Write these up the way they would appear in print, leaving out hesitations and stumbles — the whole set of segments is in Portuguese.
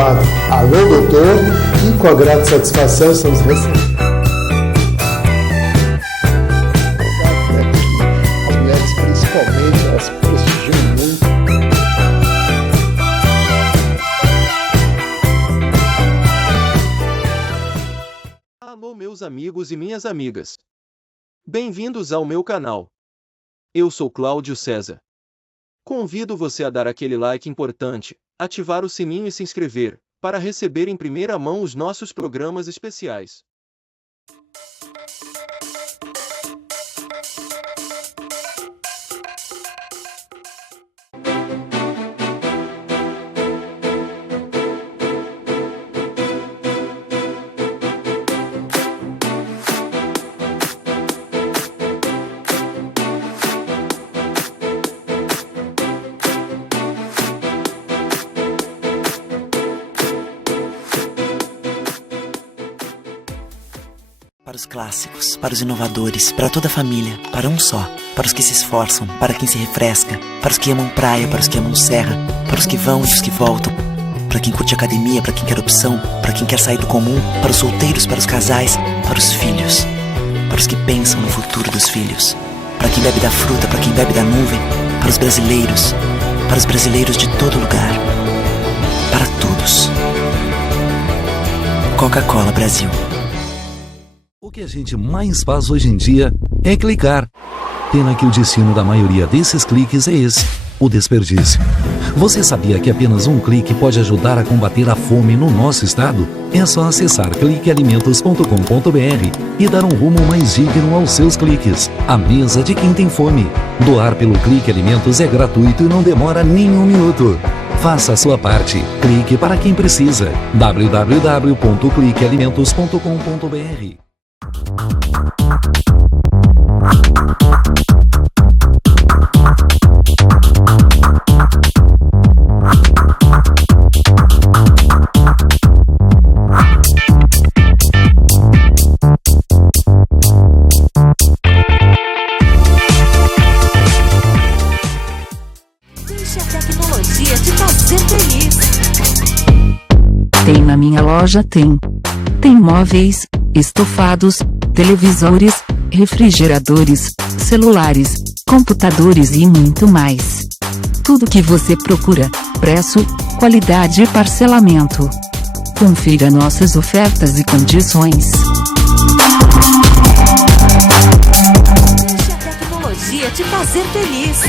quadro Alô Doutor, e com a grata satisfação estamos recebendo as mulheres, principalmente, elas prestigiam muito. Alô meus amigos e minhas amigas. Bem-vindos ao meu canal. Eu sou Cláudio César. Convido você a dar aquele like importante, ativar o sininho e se inscrever, para receber em primeira mão os nossos programas especiais. Para os clássicos, para os inovadores, para toda a família, para um só. Para os que se esforçam, para quem se refresca, para os que amam praia, para os que amam serra, para os que vão e os que voltam, para quem curte academia, para quem quer opção, para quem quer sair do comum, para os solteiros, para os casais, para os filhos, para os que pensam no futuro dos filhos, para quem bebe da fruta, para quem bebe da nuvem, para os brasileiros de todo lugar, para todos. Coca-Cola Brasil. O que a gente mais faz hoje em dia é clicar. Pena que o destino da maioria desses cliques é esse, o desperdício. Você sabia que apenas um clique pode ajudar a combater a fome no nosso estado? É só acessar cliquealimentos.com.br e dar um rumo mais digno aos seus cliques. A mesa de quem tem fome. Doar pelo Clique Alimentos é gratuito e não demora nem um minuto. Faça a sua parte. Clique para quem precisa. www.cliquealimentos.com.br. Deixe a tecnologia te fazer feliz. Tem na minha loja, tem móveis, estofados, televisores, refrigeradores, celulares, computadores e muito mais. Tudo que você procura, preço, qualidade e parcelamento. Confira nossas ofertas e condições. Deixe a tecnologia te fazer feliz.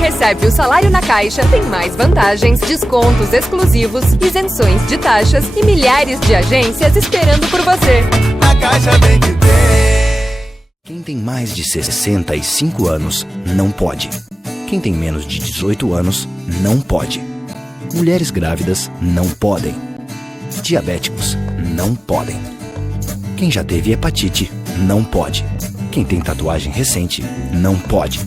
Recebe o salário na Caixa, tem mais vantagens, descontos exclusivos, isenções de taxas e milhares de agências esperando por você. A Caixa tem que ter. Quem tem mais de 65 anos não pode. Quem tem menos de 18 anos não pode. Mulheres grávidas não podem. Diabéticos não podem. Quem já teve hepatite não pode. Quem tem tatuagem recente não pode.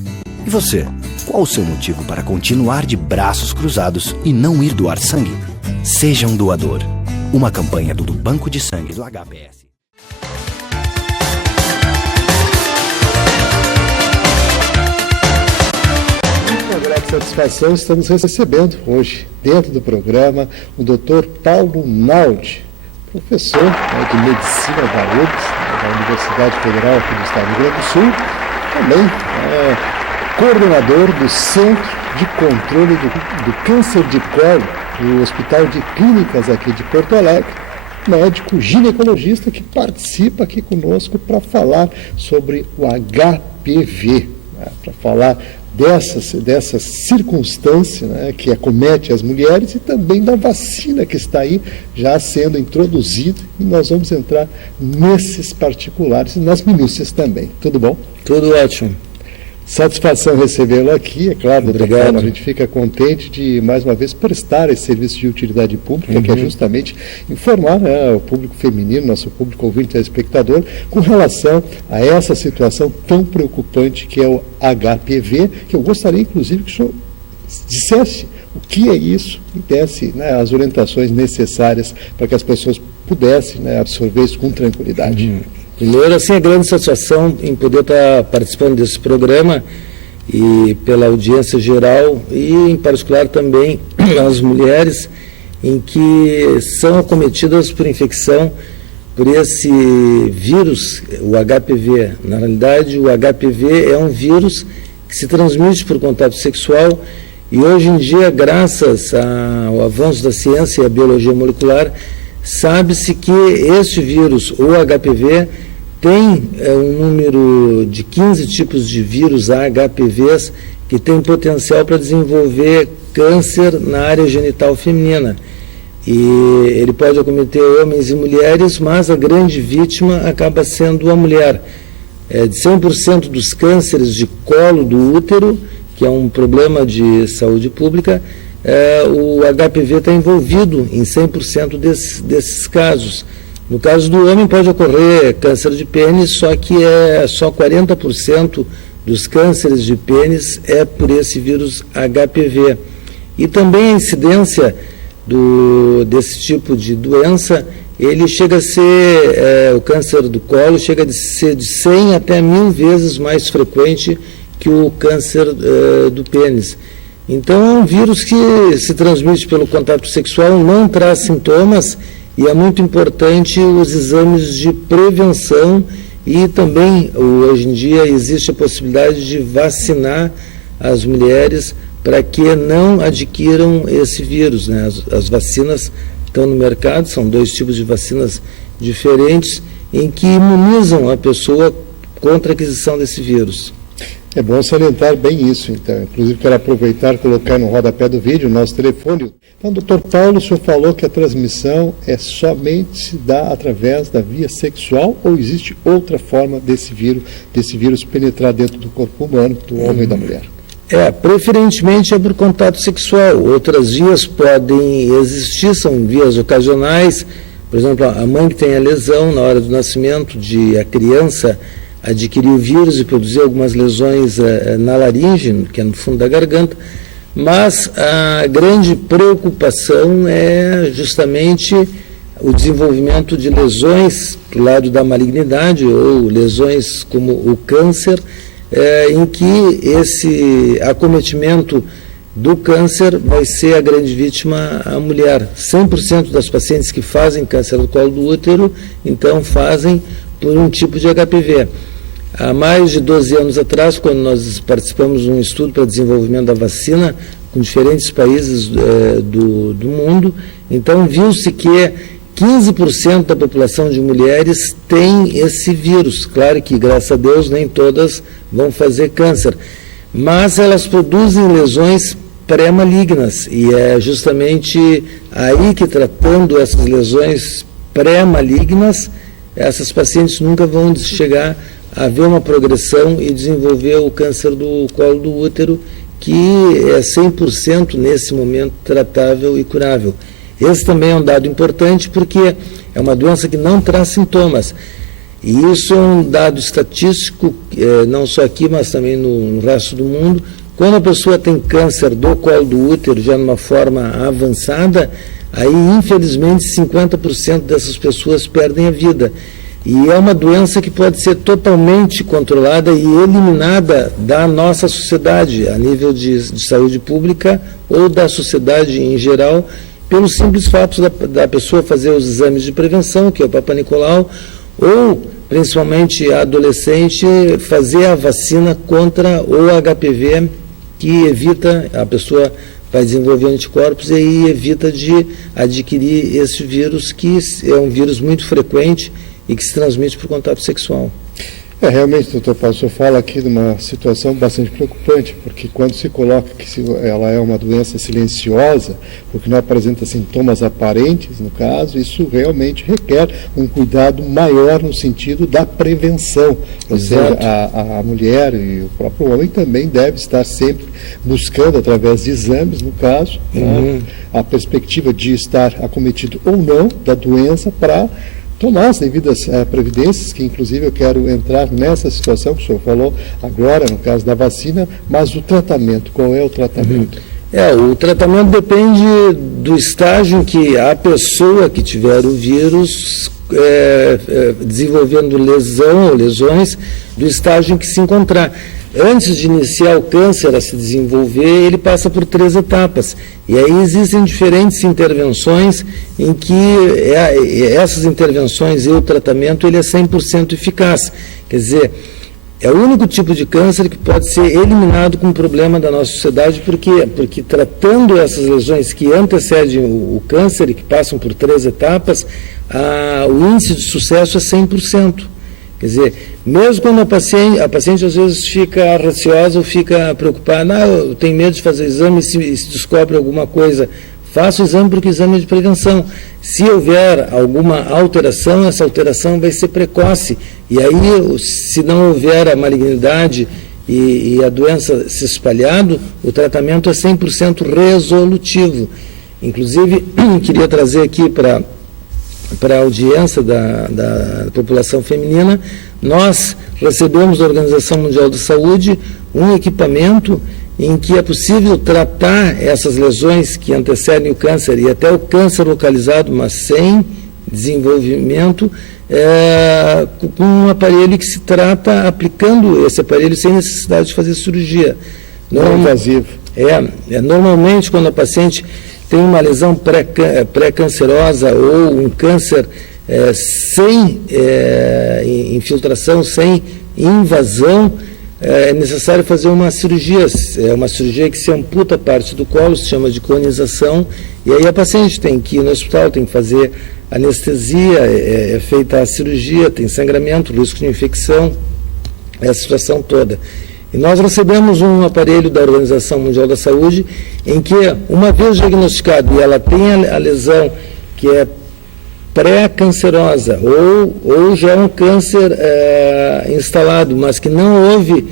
E você? Qual o seu motivo para continuar de braços cruzados e não ir doar sangue? Seja um doador. Uma campanha do Banco de Sangue do HPS. Satisfação, estamos recebendo hoje, dentro do programa, o Dr. Paulo Naldi, professor de Medicina da URGS, da Universidade Federal aqui do Estado do Rio Grande do Sul, também coordenador do Centro de Controle do Câncer de Colo do Hospital de Clínicas aqui de Porto Alegre, médico ginecologista que participa aqui conosco para falar sobre o HPV, para falar dessa circunstância, né, que acomete as mulheres e também da vacina que está aí já sendo introduzida, e nós vamos entrar nesses particulares e nas minúcias também. Tudo bom? Tudo ótimo. Satisfação recebê-lo aqui, é claro. Obrigado. A gente fica contente de, mais uma vez, prestar esse serviço de utilidade pública, que é justamente informar, né, o público feminino, nosso público ouvinte e telespectador, com relação a essa situação tão preocupante que é o HPV, que eu gostaria, inclusive, que o senhor dissesse o que é isso e desse, né, as orientações necessárias para que as pessoas pudessem, né, absorver isso com tranquilidade. Primeiro, assim, a grande satisfação em poder estar participando desse programa e pela audiência geral e, em particular, também as mulheres em que são acometidas por infecção por esse vírus, o HPV. Na realidade, o HPV é um vírus que se transmite por contato sexual e, hoje em dia, graças ao avanço da ciência e à biologia molecular, sabe-se que este vírus, o HPV, tem um número de 15 tipos de vírus HPVs que tem potencial para desenvolver câncer na área genital feminina. E ele pode acometer homens e mulheres, mas a grande vítima acaba sendo a mulher. De 100% dos cânceres de colo do útero, que é um problema de saúde pública, o HPV está envolvido em 100% desses casos. No caso do homem pode ocorrer câncer de pênis, só que só 40% dos cânceres de pênis é por esse vírus HPV. E também a incidência desse tipo de doença, ele chega a ser, o câncer do colo chega a ser de 100 até 1000 vezes mais frequente que o câncer do pênis. Então é um vírus que se transmite pelo contato sexual, não traz sintomas, e é muito importante os exames de prevenção e também, hoje em dia, existe a possibilidade de vacinar as mulheres para que não adquiram esse vírus, né? As vacinas estão no mercado, são 2 tipos de vacinas diferentes em que imunizam a pessoa contra a aquisição desse vírus. É bom salientar bem isso, então. Inclusive, quero aproveitar e colocar no rodapé do vídeo o nosso telefone. Então, doutor Paulo, o senhor falou que a transmissão somente se dá através da via sexual, ou existe outra forma desse vírus penetrar dentro do corpo humano, do homem e da mulher? Preferentemente é por contato sexual. Outras vias podem existir, são vias ocasionais. Por exemplo, a mãe que tem a lesão na hora do nascimento, a criança adquirir o vírus e produzir algumas lesões na laringe, que é no fundo da garganta, mas a grande preocupação é justamente o desenvolvimento de lesões do lado da malignidade ou lesões como o câncer, em que esse acometimento do câncer vai ser a grande vítima a mulher. 100% das pacientes que fazem câncer do colo do útero, então fazem por um tipo de HPV. Há mais de 12 anos atrás, quando nós participamos de um estudo para desenvolvimento da vacina com diferentes países do mundo, então viu-se que 15% da população de mulheres tem esse vírus. Claro que, graças a Deus, nem todas vão fazer câncer, mas elas produzem lesões pré-malignas, e é justamente aí que, tratando essas lesões pré-malignas, essas pacientes nunca vão chegar a ver uma progressão e desenvolver o câncer do colo do útero, que é 100% nesse momento tratável e curável. Esse também é um dado importante porque é uma doença que não traz sintomas. E isso é um dado estatístico, não só aqui, mas também no resto do mundo. Quando a pessoa tem câncer do colo do útero já numa forma avançada, aí infelizmente 50% dessas pessoas perdem a vida. E é uma doença que pode ser totalmente controlada e eliminada da nossa sociedade, a nível de saúde pública ou da sociedade em geral, pelo simples fato da pessoa fazer os exames de prevenção, que é o Papa Nicolau, ou, principalmente a adolescente, fazer a vacina contra o HPV, que evita, a pessoa vai desenvolver anticorpos e aí evita de adquirir esse vírus, que é um vírus muito frequente e que se transmite por contato sexual. Realmente, doutor Paulo, o senhor fala aqui de uma situação bastante preocupante, porque quando se coloca que ela é uma doença silenciosa, porque não apresenta sintomas aparentes, no caso, isso realmente requer um cuidado maior no sentido da prevenção. Ou seja, a mulher e o próprio homem também deve estar sempre buscando, através de exames, no caso, a perspectiva de estar acometido ou não da doença para tomar as devidas providências, que inclusive eu quero entrar nessa situação que o senhor falou agora, no caso da vacina, mas o tratamento, qual é o tratamento? O tratamento depende do estágio em que a pessoa que tiver o vírus desenvolvendo lesão ou lesões, do estágio em que se encontrar. Antes de iniciar o câncer a se desenvolver, ele passa por 3 etapas. E aí existem diferentes intervenções em que essas intervenções e o tratamento ele é 100% eficaz. Quer dizer, é o único tipo de câncer que pode ser eliminado com um problema da nossa sociedade. Por quê? Porque tratando essas lesões que antecedem o câncer e que passam por 3 etapas, o índice de sucesso é 100%. Quer dizer, mesmo quando a paciente às vezes fica receosa ou fica preocupada, eu tenho medo de fazer exame, se descobre alguma coisa, faça o exame porque o exame é de prevenção. Se houver alguma alteração, essa alteração vai ser precoce. E aí, se não houver a malignidade e a doença se espalhando, o tratamento é 100% resolutivo. Inclusive, queria trazer aqui para a audiência da população feminina, nós recebemos da Organização Mundial da Saúde um equipamento em que é possível tratar essas lesões que antecedem o câncer e até o câncer localizado, mas sem desenvolvimento, com um aparelho que se trata aplicando esse aparelho sem necessidade de fazer cirurgia. Não invasivo. Normalmente, quando a paciente tem uma lesão pré-cancerosa ou um câncer sem infiltração, sem invasão, é necessário fazer uma cirurgia. É uma cirurgia que se amputa parte do colo, se chama de conização, e aí a paciente tem que ir no hospital, tem que fazer anestesia, é feita a cirurgia, tem sangramento, risco de infecção, essa situação toda. E nós recebemos um aparelho da Organização Mundial da Saúde em que, uma vez diagnosticado e ela tem a lesão que é pré-cancerosa ou já é um câncer instalado, mas que não houve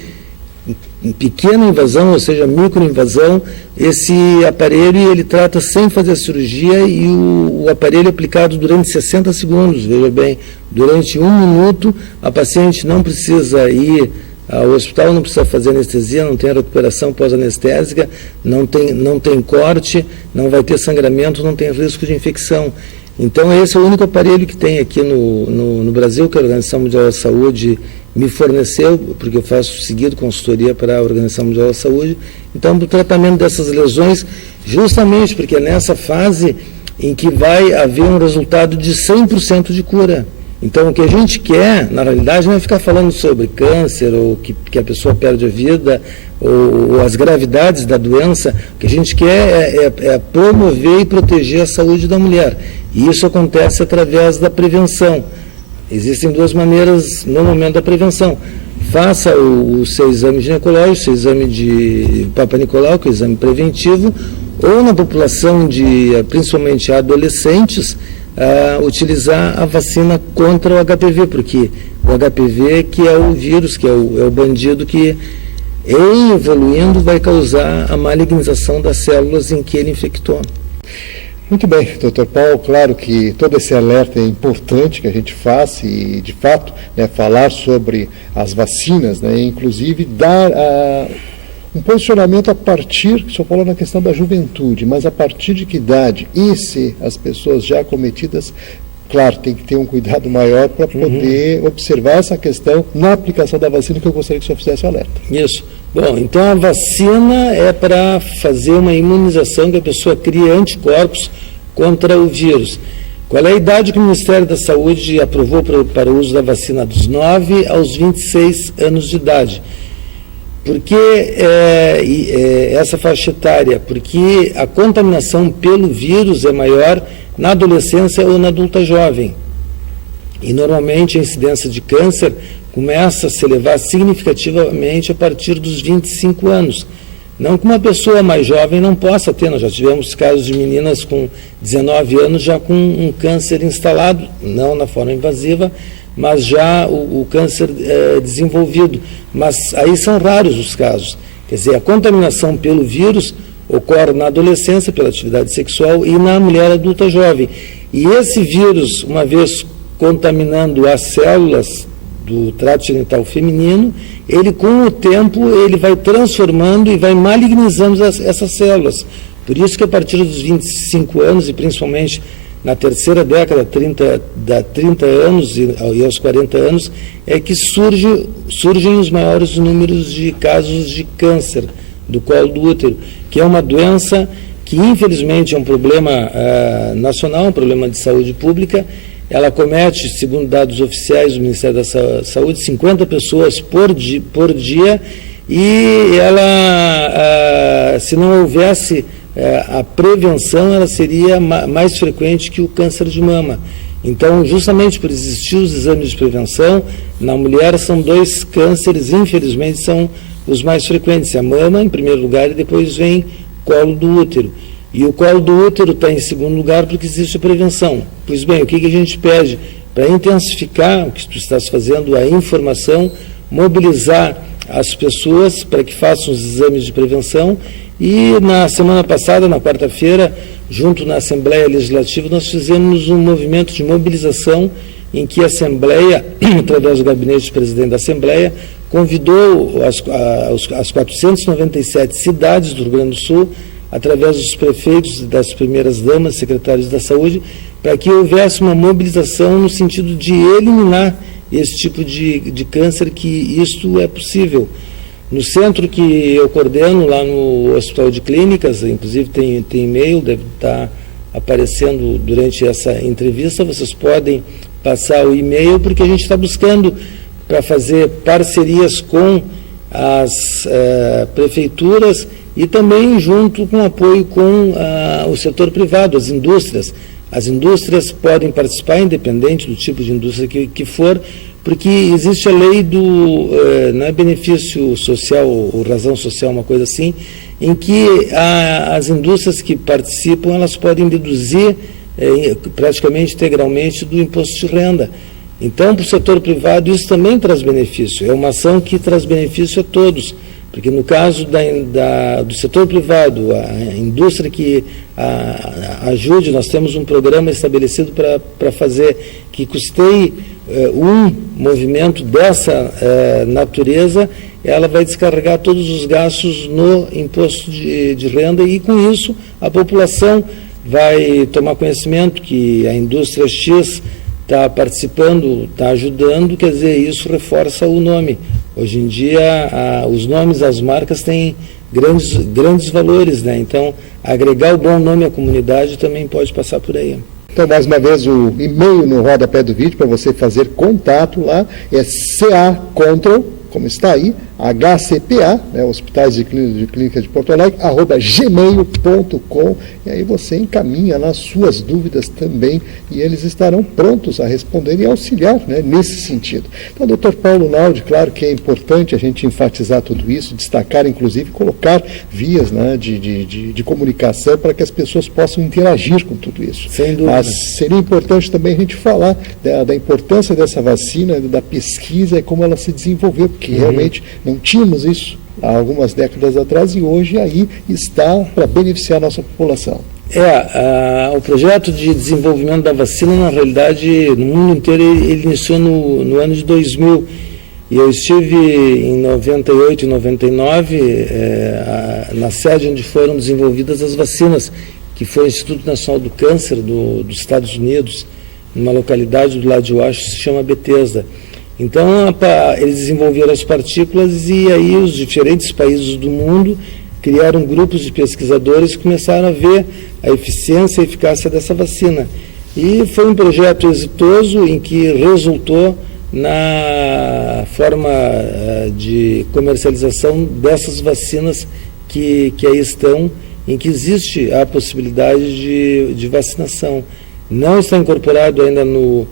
pequena invasão, ou seja, microinvasão, esse aparelho ele trata sem fazer cirurgia e o aparelho é aplicado durante 60 segundos, veja bem, durante 1 minuto a paciente não precisa ir ao hospital, não precisa fazer anestesia, não tem recuperação pós-anestésica, não tem corte, não vai ter sangramento, não tem risco de infecção. Então esse é o único aparelho que tem aqui no Brasil, que a Organização Mundial da Saúde me forneceu, porque eu faço seguido consultoria para a Organização Mundial da Saúde. Então, para o tratamento dessas lesões, justamente porque é nessa fase em que vai haver um resultado de 100% de cura. Então, o que a gente quer, na realidade, não é ficar falando sobre câncer, ou que a pessoa perde a vida, ou as gravidades da doença. O que a gente quer é promover e proteger a saúde da mulher. E isso acontece através da prevenção. Existem 2 maneiras no momento da prevenção. Faça o seu exame ginecológico, o seu exame de Papa Nicolau, que é o exame preventivo, ou na população principalmente adolescentes, utilizar a vacina contra o HPV, porque o HPV que é o vírus, que é o bandido que, em evoluindo, vai causar a malignização das células em que ele infectou. Muito bem, doutor Paulo, claro que todo esse alerta é importante que a gente faça e, de fato, falar sobre as vacinas, inclusive dar um posicionamento a partir, o senhor falou na questão da juventude, mas a partir de que idade, e se as pessoas já acometidas claro, tem que ter um cuidado maior para poder observar essa questão na aplicação da vacina, que eu gostaria que o senhor fizesse o alerta. Isso. Bom, então a vacina é para fazer uma imunização, que a pessoa crie anticorpos contra o vírus. Qual é a idade que o Ministério da Saúde aprovou para o uso da vacina? Dos 9 aos 26 anos de idade. Por que essa faixa etária? Porque a contaminação pelo vírus é maior na adolescência ou na adulta jovem. E normalmente a incidência de câncer começa a se elevar significativamente a partir dos 25 anos. Não que uma pessoa mais jovem não possa ter, nós já tivemos casos de meninas com 19 anos já com um câncer instalado, não na forma invasiva, mas já o câncer desenvolvido. Mas aí são raros os casos. Quer dizer, a contaminação pelo vírus ocorre na adolescência, pela atividade sexual, e na mulher adulta jovem. E esse vírus, uma vez contaminando as células do trato genital feminino, ele com o tempo ele vai transformando e vai malignizando essas células. Por isso que a partir dos 25 anos, e principalmente na terceira década, 30 anos e aos 40 anos, é que surgem os maiores números de casos de câncer do colo do útero, que é uma doença que infelizmente é um problema nacional, um problema de saúde pública. Ela comete, segundo dados oficiais do Ministério da Saúde, 50 pessoas por dia, e ela, se não houvesse a prevenção, ela seria mais frequente que o câncer de mama. Então, justamente por existir os exames de prevenção, na mulher são 2 cânceres, infelizmente, são os mais frequentes. A mama, em primeiro lugar, e depois vem colo do útero. E o colo do útero está em segundo lugar porque existe a prevenção. Pois bem, o que a gente pede? Para intensificar o que tu estás fazendo, a informação, mobilizar as pessoas para que façam os exames de prevenção. E na semana passada, na quarta-feira, junto na Assembleia Legislativa, nós fizemos um movimento de mobilização em que a Assembleia, através do gabinete do presidente da Assembleia, convidou as 497 cidades do Rio Grande do Sul, através dos prefeitos, das primeiras damas, secretários da saúde, para que houvesse uma mobilização no sentido de eliminar esse tipo de câncer, que isto é possível. No centro que eu coordeno, lá no Hospital de Clínicas, inclusive tem e-mail, deve estar aparecendo durante essa entrevista, vocês podem passar o e-mail, porque a gente está buscando para fazer parcerias com as prefeituras e também junto com apoio com o setor privado, as indústrias. As indústrias podem participar, independente do tipo de indústria que for, porque existe a lei do não é benefício social ou razão social, uma coisa assim, em que as indústrias que participam, elas podem deduzir praticamente integralmente do imposto de renda. Então, para o setor privado, isso também traz benefício. É uma ação que traz benefício a todos. Porque no caso do setor privado, a indústria que ajude, nós temos um programa estabelecido para fazer que custeie um movimento dessa natureza, ela vai descarregar todos os gastos no imposto de renda, e com isso a população vai tomar conhecimento que a indústria X está participando, está ajudando, quer dizer, isso reforça o nome. Hoje em dia, os nomes, as marcas têm grandes valores, né? Então, agregar o bom nome à comunidade também pode passar por aí. Então, mais uma vez, o e-mail no rodapé do vídeo para você fazer contato lá é CA-Control, como está aí, HCPA, né, Hospitais de Clínica de Porto Alegre, @gmail.com, e aí você encaminha nas suas dúvidas também, e eles estarão prontos a responder e auxiliar, né, nesse sentido. Então, doutor Paulo Naldi, claro que é importante a gente enfatizar tudo isso, destacar, inclusive, colocar vias, né, de comunicação para que as pessoas possam interagir com tudo isso. Sem dúvida. Mas seria importante também a gente falar da importância dessa vacina, da pesquisa e como ela se desenvolveu, porque realmente não tínhamos isso há algumas décadas atrás, e hoje aí está para beneficiar a nossa população. O projeto de desenvolvimento da vacina, na realidade, no mundo inteiro, ele iniciou no ano de 2000, e eu estive em 98 e 99 na sede onde foram desenvolvidas as vacinas, que foi o Instituto Nacional do Câncer dos Estados Unidos. numa localidade do lado de Washington, se chama Bethesda. Então, eles desenvolveram as partículas e aí os diferentes países do mundo criaram grupos de pesquisadores que começaram a ver a eficiência e eficácia dessa vacina. E foi um projeto exitoso em que resultou na forma de comercialização dessas vacinas que aí estão, em que existe a possibilidade de vacinação. Não está incorporado ainda nos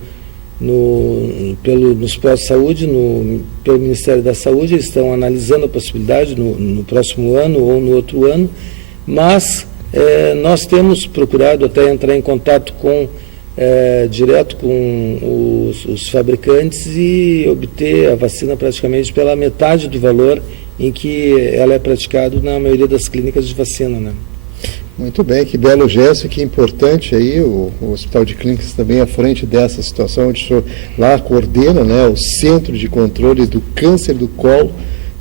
postos de saúde, pelo Ministério da Saúde. Eles estão analisando a possibilidade no próximo ano ou no outro ano, mas nós temos procurado até entrar em contato direto com os fabricantes e obter a vacina praticamente pela metade do valor em que ela é praticada na maioria das clínicas de vacina, né? Muito bem, que belo gesto, que importante aí, o Hospital de Clínicas também à frente dessa situação, onde o senhor lá coordena, né, o Centro de Controle do Câncer do Colo,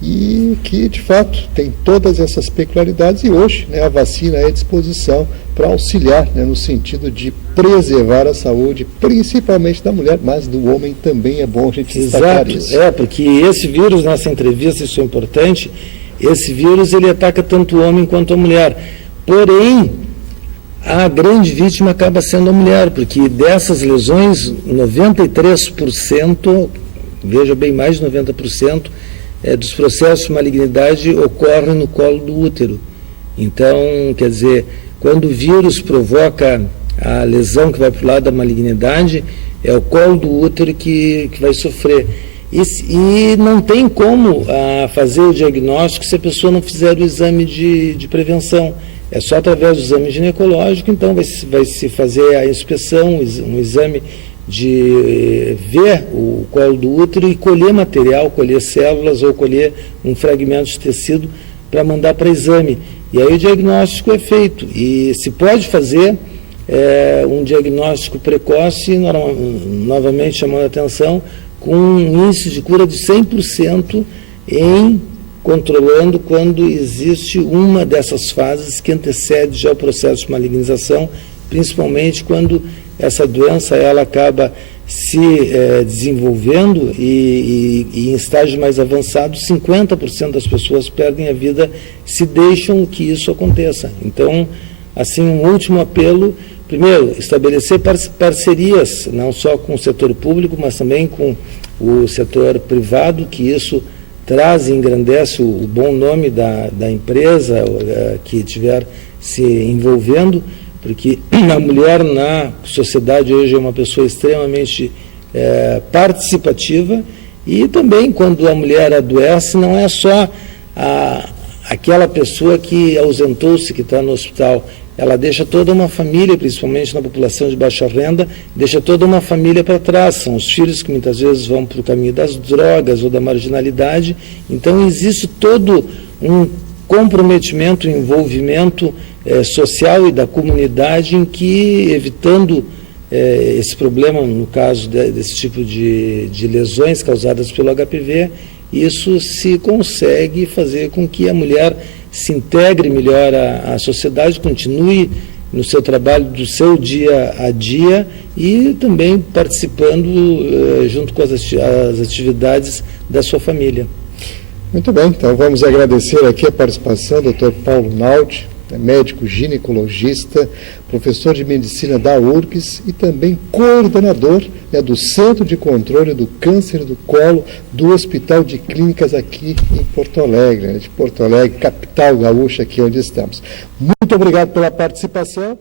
e que, de fato, tem todas essas peculiaridades, e hoje, né, a vacina é à disposição para auxiliar, né, no sentido de preservar a saúde, principalmente da mulher, mas do homem também é bom a gente destacar isso. Porque esse vírus, nessa entrevista, isso é importante, esse vírus ele ataca tanto o homem quanto a mulher. Porém, a grande vítima acaba sendo a mulher, porque dessas lesões, 93%, veja bem, mais de 90%, dos processos de malignidade ocorrem no colo do útero. Então, quer dizer, quando o vírus provoca a lesão que vai para o lado da malignidade, é o colo do útero que vai sofrer. E não tem como fazer o diagnóstico se a pessoa não fizer o exame de prevenção. É só através do exame ginecológico, então vai se fazer a inspeção, um exame de ver o colo do útero e colher material, colher células ou colher um fragmento de tecido para mandar para exame. E aí o diagnóstico é feito. E se pode fazer um diagnóstico precoce, novamente chamando a atenção, com um índice de cura de 100% controlando quando existe uma dessas fases que antecede já o processo de malignização, principalmente quando essa doença ela acaba se desenvolvendo e em estágio mais avançado, 50% das pessoas perdem a vida se deixam que isso aconteça. Então, assim, um último apelo, primeiro, estabelecer parcerias, não só com o setor público, mas também com o setor privado, que isso traz e engrandece o bom nome da empresa que estiver se envolvendo, porque a mulher na sociedade hoje é uma pessoa extremamente participativa, e também quando a mulher adoece não é só aquela pessoa que ausentou-se, que está no hospital, ela deixa toda uma família, principalmente na população de baixa renda, deixa toda uma família para trás. São os filhos que muitas vezes vão para o caminho das drogas ou da marginalidade. Então existe todo um comprometimento, um envolvimento social e da comunidade em que, evitando esse problema, no caso desse tipo de lesões causadas pelo HPV, isso se consegue fazer com que a mulher se integre melhor à sociedade, continue no seu trabalho do seu dia a dia e também participando junto com as atividades da sua família. Muito bem, então vamos agradecer aqui a participação do Dr. Paulo Naldi, médico ginecologista, professor de medicina da URGS e também coordenador do Centro de Controle do Câncer do Colo do Hospital de Clínicas aqui em Porto Alegre, de Porto Alegre, capital gaúcha, aqui onde estamos. Muito obrigado pela participação.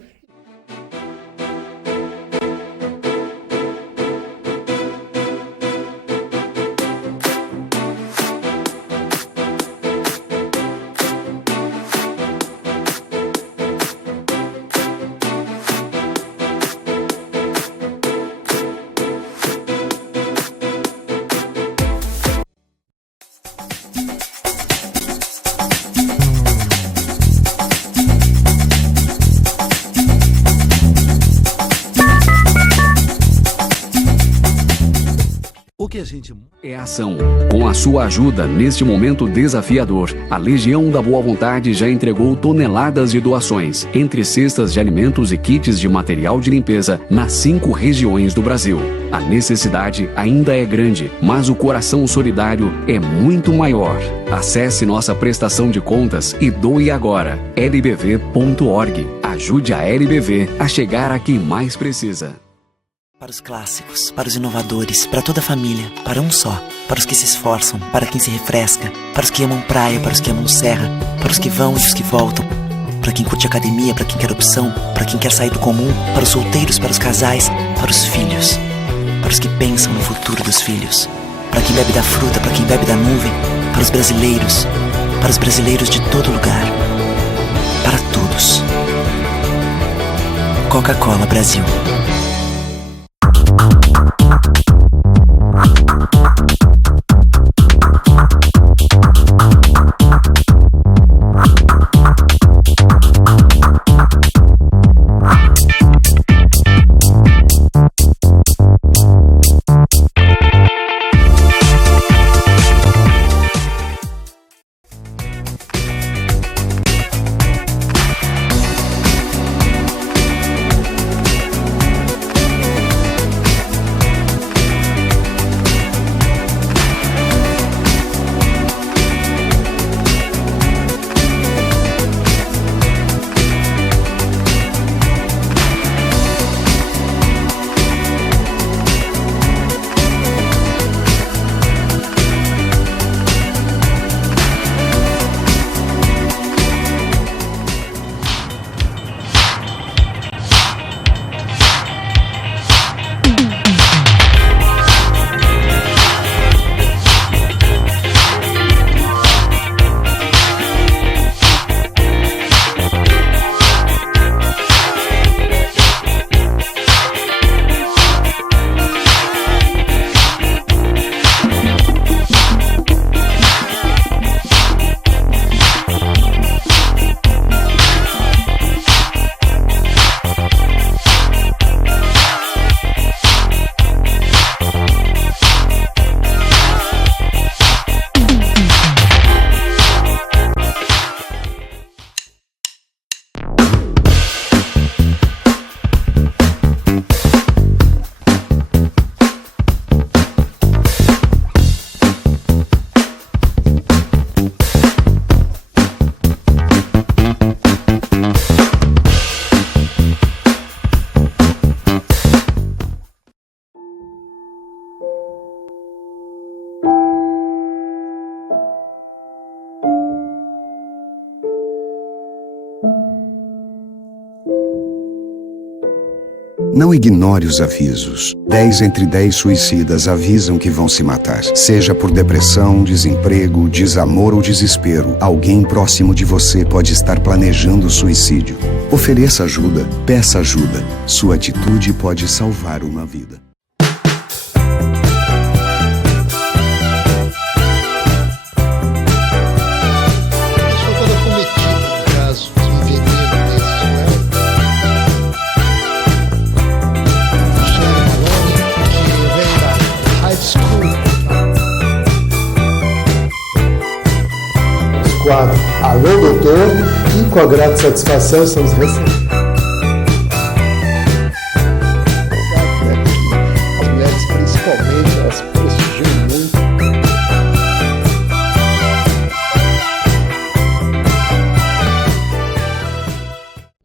que a gente... É ação. Com a sua ajuda, neste momento desafiador, a Legião da Boa Vontade já entregou toneladas de doações, entre cestas de alimentos e kits de material de limpeza, nas 5 regiões do Brasil. A necessidade ainda é grande, mas o coração solidário é muito maior. Acesse nossa prestação de contas e doe agora. lbv.org. Ajude a LBV a chegar a quem mais precisa. Para os clássicos, para os inovadores, para toda a família, para um só. Para os que se esforçam, para quem se refresca, para os que amam praia, para os que amam serra, para os que vão e os que voltam, para quem curte academia, para quem quer opção, para quem quer sair do comum, para os solteiros, para os casais, para os filhos, para os que pensam no futuro dos filhos, para quem bebe da fruta, para quem bebe da nuvem, para os brasileiros de todo lugar, para todos. Coca-Cola Brasil. Não ignore os avisos. 10 entre 10 suicidas avisam que vão se matar. Seja por depressão, desemprego, desamor ou desespero, alguém próximo de você pode estar planejando suicídio. Ofereça ajuda, peça ajuda. Sua atitude pode salvar uma vida. Quadro Alô Doutor, e com a grande satisfação estamos recebendo. As mulheres, principalmente, elas prestigiam muito.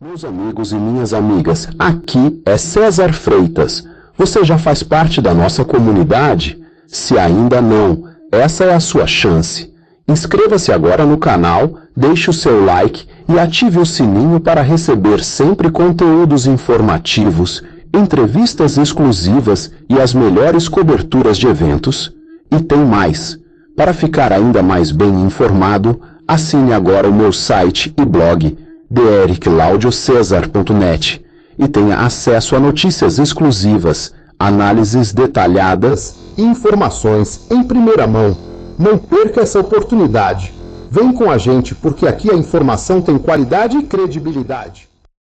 Meus amigos e minhas amigas, aqui é César Freitas. Você já faz parte da nossa comunidade? Se ainda não, essa é a sua chance. Inscreva-se agora no canal, deixe o seu like e ative o sininho para receber sempre conteúdos informativos, entrevistas exclusivas e as melhores coberturas de eventos. E tem mais! Para ficar ainda mais bem informado, assine agora o meu site e blog, drclaudiocesar.net, e tenha acesso a notícias exclusivas, análises detalhadas e informações em primeira mão. Não perca essa oportunidade. Vem com a gente, porque aqui a informação tem qualidade e credibilidade.